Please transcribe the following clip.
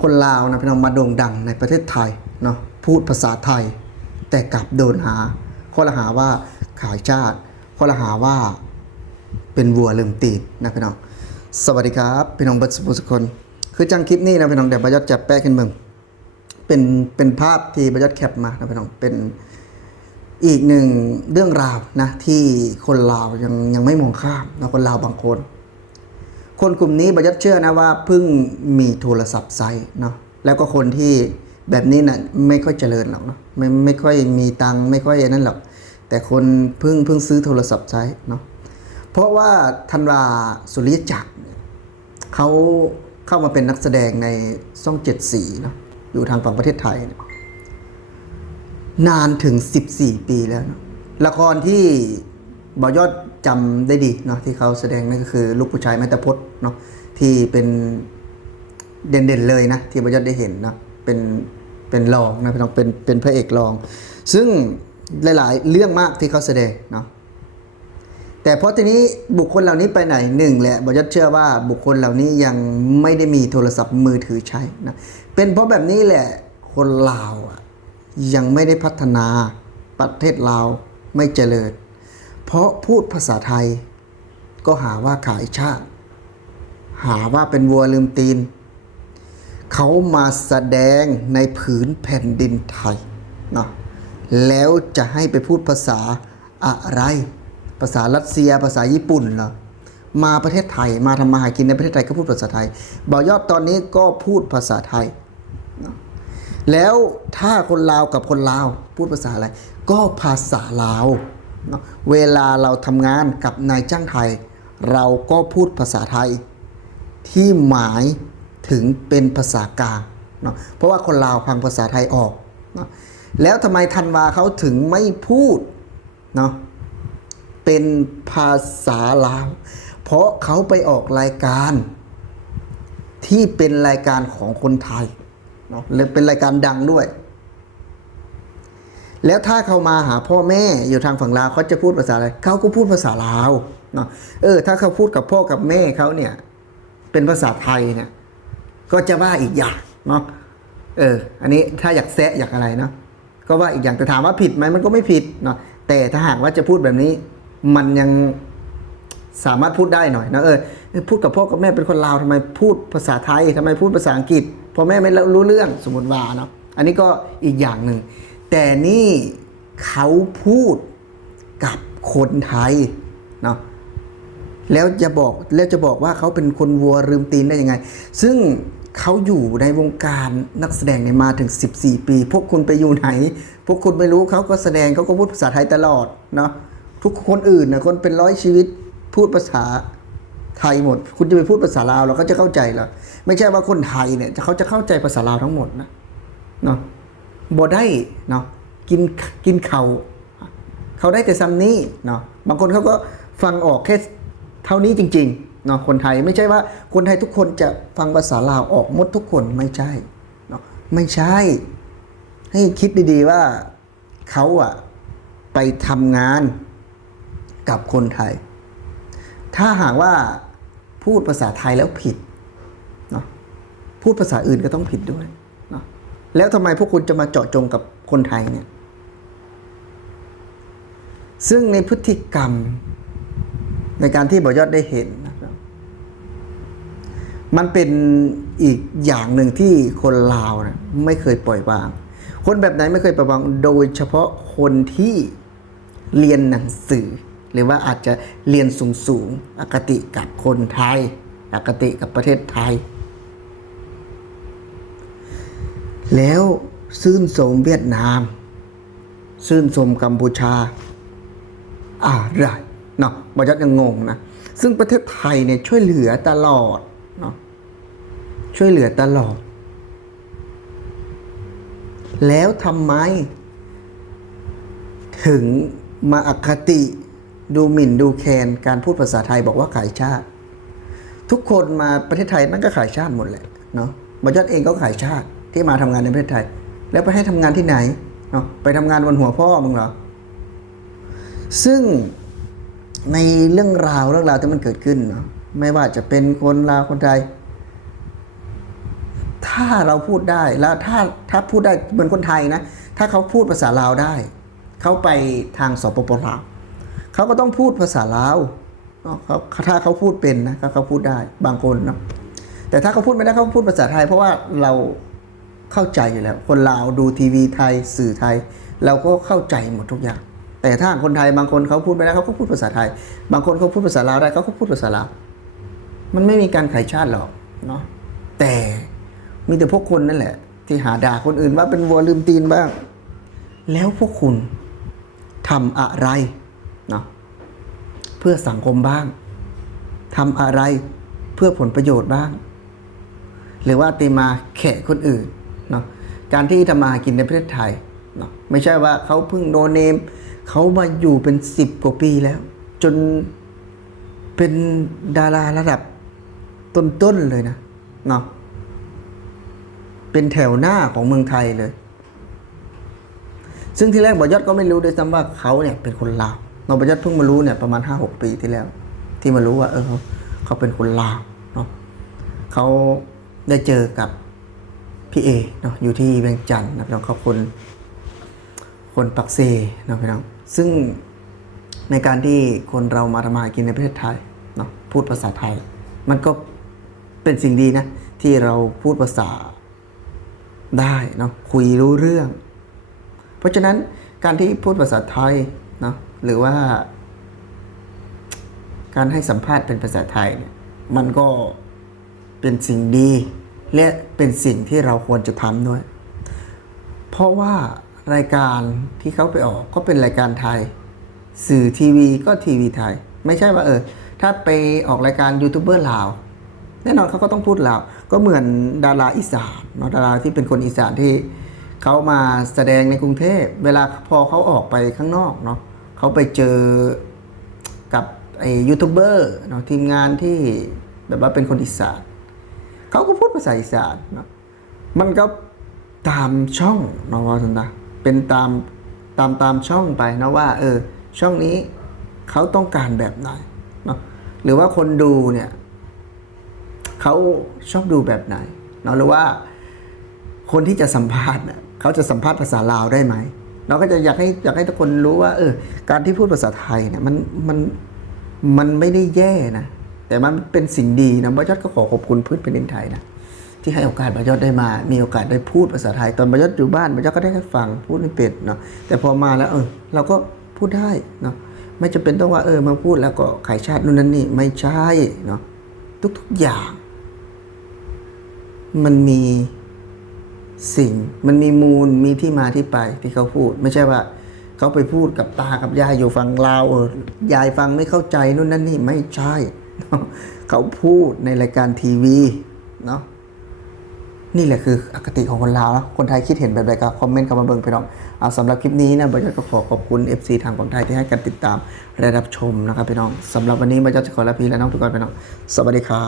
คนลาวนะพี่น้องมาโด่งดังในประเทศไทยเนาะพูดภาษาไทย แต่กลับโดนหาข้อละหาว่าขายชาติข้อละหาว่าเป็นวัวลืมตีนนะพี่น้องสวัสดีครับพี่น้องเบัสบุสคน คือจังคลิปนี้นะพี่น้องเดี๋ยวประยศจะแปะขึ้นเมืองเป็นเป็นภาพที่ประยศแคปมานะพี่น้องเป็นอีกหนึ่งเรื่องราวนะที่คนลาวยังยังไม่มองข้ามนะคนลาวบางคน คนกลุ่มนี้บัญญัติเชื่อนะว่าเพิ่งมีโทรศัพท์ใช้เนาะแล้วก็คนที่แบบนี้นะ่ะไม่ค่อยเจริญหรอกเนาะไม่ไม่ค่อยมีตังค์ไม่ค่อยนั่นหรอก แต่คนเพิ่งเพิ่งซื้อโทรศัพท์ใช้เนาะเพราะว่าธันวาสุริยจักรเขาเข้ามาเป็นนักแสดงในช่องเจ็ดสีเนาะอยู่ทางฝั่งประเทศไทยนี่ยนานถึง 14 ปีแล้วนะละครที่บอยอด จำได้ดีเนาะที่เขาแสดงนั่นก็คือลูกผู้ชายแม่ตะพดเนาะที่เป็นเด่นๆเลยนะที่บอยอดได้เห็นเนาะเป็นเป็นรองนะพี่น้องเป็นเป็นพระเอกรอง ซึ่งหลายๆเรื่องมากที่เขาแสดงเนาะแต่เพราะทีนี้บุคคลเหล่านี้ไปไหนหนึ่งแหละบอยอดเชื่อว่าบุคคลเหล่านี้ยังไม่ได้มีโทรศัพท์มือถือใช้นะเป็นเพราะแบบนี้แหละคนลาวอะยังไม่ได้พัฒนาประเทศลาวไม่เจริญ เพราะพูดภาษาไทย ก็หาว่าขายชาติ หาว่าเป็นวัวลืมตีน เขามาแสดงในผืนแผ่นดินไทยเนาะแล้วจะให้ไปพูดภาษาอะไร ภาษารัสเซียภาษาญี่ปุ่นเหรอมาประเทศไทยมาทำมาหากินในประเทศไทยก็พูดภาษาไทยบ่าวยอดตอนนี้ก็พูดภาษาไทย แล้วถ้าคนลาวกับคนลาวพูดภาษาอะไร ก็ภาษาลาว เวลาเราทำงานกับนายจ้างไทย เราก็พูดภาษาไทย ที่หมายถึงเป็นภาษากลางเนาะเพราะว่าคนลาวฟังภาษาไทยออกเนาะแล้วทำไมธันวาเขาถึงไม่พูดเนาะเป็นภาษาลาว เพราะเขาไปออกรายการ ที่เป็นรายการของคนไทยเนาะและเป็นรายการดังด้วย แล้วถ้าเขามาหาพ่อแม่อยู่ทางฝั่งลาวเขาจะพูดภาษาอะไรเขาก็พูดภาษาลาวเนาะเออ ถ้าเขาพูดกับพ่อกับแม่เขาเนี่ย เป็นภาษาไทยเนี่ยก็จะว่าอีกอย่างเนาะเออ อันนี้ถ้าอยากแซะอยากอะไรเนาะก็ว่าอีกอย่างแต่ถามว่าผิดไหมมันก็ไม่ผิดเนาะแต่ถ้าหากว่าจะพูดแบบนี้ มันยังสามารถพูดได้หน่อยนะเออพูดกับพ่อกับแม่เป็นคนลาวทำไมพูดภาษาไทยทำไมพูดภาษาอังกฤษพ่อแม่ไม่รู้เรื่องสมมติว่าเนาะอันนี้ก็อีกอย่างหนึ่ง แต่นี่เขาพูดกับคนไทยเนาะแล้วจะบอกแล้วจะบอกว่าเขาเป็นคนวัวลืมตีนได้ยังไง ซึ่งเขาอยู่ในวงการนักแสดงเนี่ยมาถึง 14 ปี พวกคุณไปอยู่ไหน พวกคุณไม่รู้เขาก็แสดงเขาก็พูดภาษาไทยตลอดเนาะทุกคนอื่นนะคนเป็นร้อยชีวิตพูดภาษาไทยหมด คุณจะไปพูดภาษาลาวเราก็จะเข้าใจหรอไม่ใช่ว่าคนไทยเนี่ยเขาจะเข้าใจภาษาลาวทั้งหมดนะเนาะ บ่ได้เนาะกินกินเขาเขาได้แต่ซ้ำนี้เนาะบางคนเขาก็ฟังออกแค่เท่านี้จริงๆเนาะคนไทยไม่ใช่ว่าคนไทยทุกคนจะฟังภาษาลาวออกหมดทุกคนไม่ใช่เนาะไม่ใช่ ให้คิดดีๆว่าเขาอะไปทำงานกับคนไทย ถ้าหากว่าพูดภาษาไทยแล้วผิดเนาะพูดภาษาอื่นก็ต้องผิดด้วย แล้วทำไมพวกคุณจะมาเจาะจงกับคนไทยเนี่ย ซึ่งในพฤติกรรมในการที่บอยอดได้เห็นนะครับ มันเป็นอีกอย่างหนึ่งที่คนลาวนะไม่เคยปล่อยวาง คนแบบไหนไม่เคยปล่อยวาง โดยเฉพาะคนที่เรียนหนังสือ หรือว่าอาจจะเรียนสูงสูงๆอคติกับคนไทย อคติกับประเทศไทย แล้วซื่นสมเวียดนาม ซื่นสมกัมพูชาอะไรเนาะบอยอดยังงงนะ ซึ่งประเทศไทยเนี่ยช่วยเหลือตลอดเนาะช่วยเหลือตลอด แล้วทำไม ถึงมาอคติดูหมิ่นดูแคนการพูดภาษาไทยบอกว่าขายชาติ ทุกคนมาประเทศไทยนั่นก็ขายชาติหมดแหละเนาะบอยอดเองก็ขายชาติ ที่มาทำงานในประเทศไทย แล้วไปให้ทำงานที่ไหนเนาะไปทำงานบนหัวพ่อมึงเหรอ ซึ่งในเรื่องราวเรื่องราวที่มันเกิดขึ้นเนาะไม่ว่าจะเป็นคนลาวคนไทย ถ้าเราพูดได้แล้วถ้าถ้าพูดได้เหมือนคนไทยนะ ถ้าเขาพูดภาษาลาวได้ เขาไปทางสปปลาวเขาก็ต้องพูดภาษาลาวเนาะเขาถ้าเขาพูดเป็นนะเขาเขาพูดได้บางคนเนาะแต่ถ้าเขาพูดไม่ได้เขาพูดภาษาไทย เพราะว่าเรา เข้าใจอยู่แล้ว คนลาวดูทีวีไทยสื่อไทย เราก็เข้าใจหมดทุกอย่าง แต่ถ้าคนไทยบางคนเขาพูดไม่ได้เขาก็พูดภาษาไทย บางคนเขาพูดภาษาลาวได้เขาก็พูดภาษาลาวมันไม่มีการขายชาติหรอกเนาะแต่มีแต่พวกคนนั่นแหละ ที่หาด่าคนอื่นว่าเป็นวัวลืมตีนบ้าง แล้วพวกคุณทำอะไรเนาะเพื่อสังคมบ้างทำอะไรเพื่อผลประโยชน์บ้าง หรือว่าตีมาแขกคนอื่น เนาะการที่ทำมาหากินในประเทศไทยเนาะไม่ใช่ว่าเขาเพิ่งโนเนมเขามาอยู่เป็นสิบกว่าปีแล้ว จนเป็นดาราระดับต้นๆเลยนะเนาะเป็นแถวหน้าของเมืองไทยเลย ซึ่งที่แรกบอยอดก็ไม่รู้ด้วยซ้ำว่าเขาเนี่ยเป็นคนลาวเราบอยอดเพิ่งมารู้เนี่ยประมาณห้าหกปีที่แล้ว ที่มารู้ว่า เออเขาเขาเป็นคนลาวเนาะเขาได้เจอกับ พี่เอเนาะอยู่ที่เวียงจันทร์นะครับเขาคนคนปักเซนะพี่น้องซึ่งในการที่คนเรามาทำมาหากินในประเทศไทยเนาะพูดภาษาไทย มันก็เป็นสิ่งดีนะ ที่เราพูดภาษาได้เนาะคุยรู้เรื่อง เพราะฉะนั้นการที่พูดภาษาไทยเนาะหรือว่า การให้สัมภาษณ์เป็นภาษาไทยเนี่ยมันก็เป็นสิ่งดี และเป็นสิ่งที่เราควรจะทำด้วย เพราะว่ารายการที่เขาไปออกก็เป็นรายการไทย สื่อทีวีก็ทีวีไทย ไม่ใช่ว่าเออ ถ้าไปออกรายการยูทูบเบอร์ลาว แน่นอนเขาก็ต้องพูดลาว ก็เหมือนดาราอีสานเนาะดาราที่เป็นคนอีสานที่เขามาแสดงในกรุงเทพ เวลาพอเขาออกไปข้างนอกเนาะเขาไปเจอกับไอ้ยูทูบเบอร์เนาะทีมงานที่แบบว่าเป็นคนอีสาน เขาก็พูดภาษาอีสานเนาะมันก็ตามช่องเนาะว่าสันตาเป็นตามตามตามช่องไปนะว่า เออ ช่องนี้เขาต้องการแบบไหนเนาะหรือว่าคนดูเนี่ยเขาชอบดูแบบไหนเนาะหรือว่า คนที่จะสัมภาษณ์เนี่ยเขาจะสัมภาษณ์ภาษาลาวได้ไหมเราก็จะอยากให้อยากให้ทุกคนรู้ว่า เออ การที่พูดภาษาไทยเนี่ยมันมันมันไม่ได้แย่นะ แต่มันเป็นสิ่งดีนะบอยอดก็ขอขอบคุณพืชแผ่นดินไทยนะที่ให้โอกาสบอยอดได้มา มีโอกาสได้พูดภาษาไทย ตอนบอยอดอยู่บ้านบอยอดก็ได้แค่ฟังพูดไม่เป็นเนาะแต่พอมาแล้วเออเราก็พูดได้เนาะไม่จำเป็นต้องว่าเออมาพูดแล้วก็ขายชาตินู่นนั่นนี่ไม่ใช่เนาะทุกๆอย่าง มันมีสิ่งมันมีมูลมีที่มาที่ไปที่เขาพูด ไม่ใช่ว่าเขาไปพูดกับตากับยายอยู่ฟังลาวเออยายฟังไม่เข้าใจนู่นนั่นนี่ไม่ใช่ เขาพูดในรายการทีวีเนาะนี่แหละคืออคติของคนลาวนะคนไทยคิดเห็นแบบใดก็คอมเมนต์กันมาเบิ่งพี่น้องเอาสำหรับคลิปนี้นะบัจจก็ขอขอบคุณ FC ทางของไทยที่ให้การติดตามและรับชมนะครับพี่น้องสำหรับวันนี้บัจจจะขอลาพี่และน้องทุกคนพี่น้องสวัสดีครับ